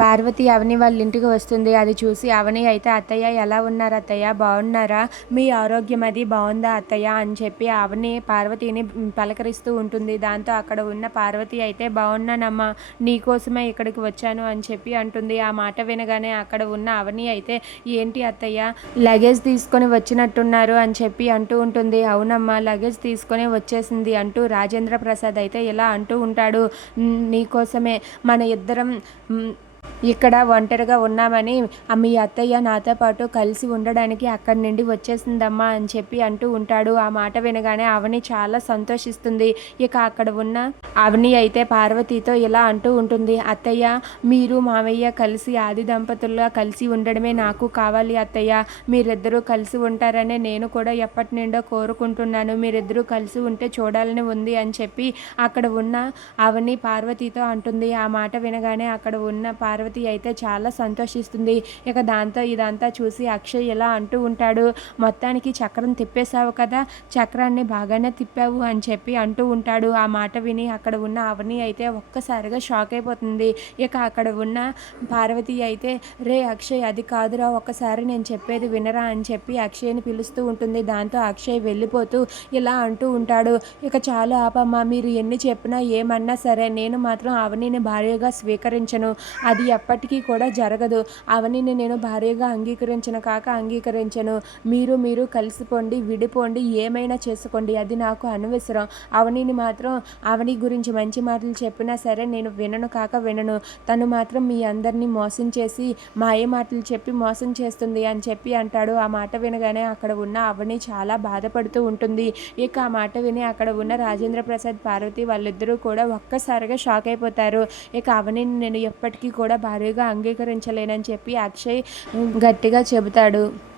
పార్వతి అవని వాళ్ళ ఇంటికి వస్తుంది. అది చూసి అవని అయితే అత్తయ్య ఎలా ఉన్నారు అత్తయ్య? బాగున్నారా? మీ ఆరోగ్యం అది బాగుందా అత్తయ్య? అని చెప్పి అవని పార్వతిని పలకరిస్తూ ఉంటుంది. దాంతో అక్కడ ఉన్న పార్వతి అయితే బాగున్నానమ్మా. నీకోసమే ఇక్కడికి వచ్చాను అని చెప్పి అంటుంది. ఆ మాట వినగానే అక్కడ ఉన్న అవని అయితే ఏంటి అత్తయ్య? లగేజ్ తీసుకొని వచ్చినట్టున్నారు అని చెప్పి అంటూ ఉంటుంది. అవునమ్మా లగేజ్ తీసుకొని వచ్చేసింది అంటూ రాజేంద్ర ప్రసాద్ అయితే ఇలా అంటూ ఉంటాడు. నీకోసమే మన ఇద్దరం ఇక్కడ ఒంటరిగా ఉన్నామని ఆ మీ అత్తయ్య నాతో పాటు కలిసి ఉండడానికి అక్కడి నుండి వచ్చేసిందమ్మా అని చెప్పి అంటూ ఉంటాడు. ఆ మాట వినగానే అవని చాలా సంతోషిస్తుంది. ఇక అక్కడ ఉన్న అవని అయితే పార్వతితో ఇలా అంటూ ఉంటుంది అత్తయ్య మీరు మావయ్య కలిసి ఆది దంపతులుగా కలిసి ఉండడమే నాకు కావాలి అత్తయ్య. మీరిద్దరూ కలిసి ఉంటారని నేను కూడా ఎప్పటి నుండో కోరుకుంటున్నాను. మీరిద్దరూ కలిసి ఉంటే చూడాలని ఉంది అని చెప్పి అక్కడ ఉన్న అవని పార్వతితో అంటుంది. ఆ మాట వినగానే అక్కడ ఉన్న పార్వతి అయితే చాలా సంతోషిస్తుంది. ఇక దాంతో ఇదంతా చూసి అక్షయ్ ఇలా అంటూ ఉంటాడు మొత్తానికి చక్రం తిప్పేశావు కదా చక్రాన్ని బాగానే తిప్పావు అని చెప్పి అంటూ ఉంటాడు. ఆ మాట విని అక్కడ ఉన్న అవని అయితే ఒక్కసారిగా షాక్ అయిపోతుంది. ఇక అక్కడ ఉన్న పార్వతి అయితే రే అక్షయ్ అది కాదురా ఒక్కసారి నేను చెప్పేది వినరా అని చెప్పి అక్షయ్ని పిలుస్తూ ఉంటుంది. దాంతో అక్షయ్ వెళ్ళిపోతూ ఇలా అంటూ ఉంటాడు. ఇక చాలు ఆపమ్మా మీరు ఎన్ని చెప్పినా ఏమన్నా సరే నేను మాత్రం అవనిని భార్యగా స్వీకరించను. అది ఎప్పటికీ కూడా జరగదు. అవన్నీ నేను భార్యగా అంగీకరించిన కాక అంగీకరించను. మీరు మీరు కలిసిపోండి విడిపోండి ఏమైనా చేసుకోండి. అది నాకు అనవసరం. అవనిని మాత్రం అవని గురించి మంచి మాటలు చెప్పినా సరే నేను వినను కాక వినను. తను మాత్రం మీ అందరినీ మోసం చేసి మాయ మాటలు చెప్పి మోసం చేస్తుంది అని చెప్పి అంటాడు. ఆ మాట వినగానే అక్కడ ఉన్న అవని చాలా బాధపడుతూ ఉంటుంది. ఇక ఆ మాట విని అక్కడ ఉన్న రాజేంద్ర ప్రసాద్ పార్వతి వాళ్ళిద్దరూ కూడా ఒక్కసారిగా షాక్ అయిపోతారు. ఇక అవనిని నేను ఎప్పటికీ కూడా భార్యగా అంగీకరించలేనని చెప్పి అక్షయ్ గట్టిగా చెబుతాడు.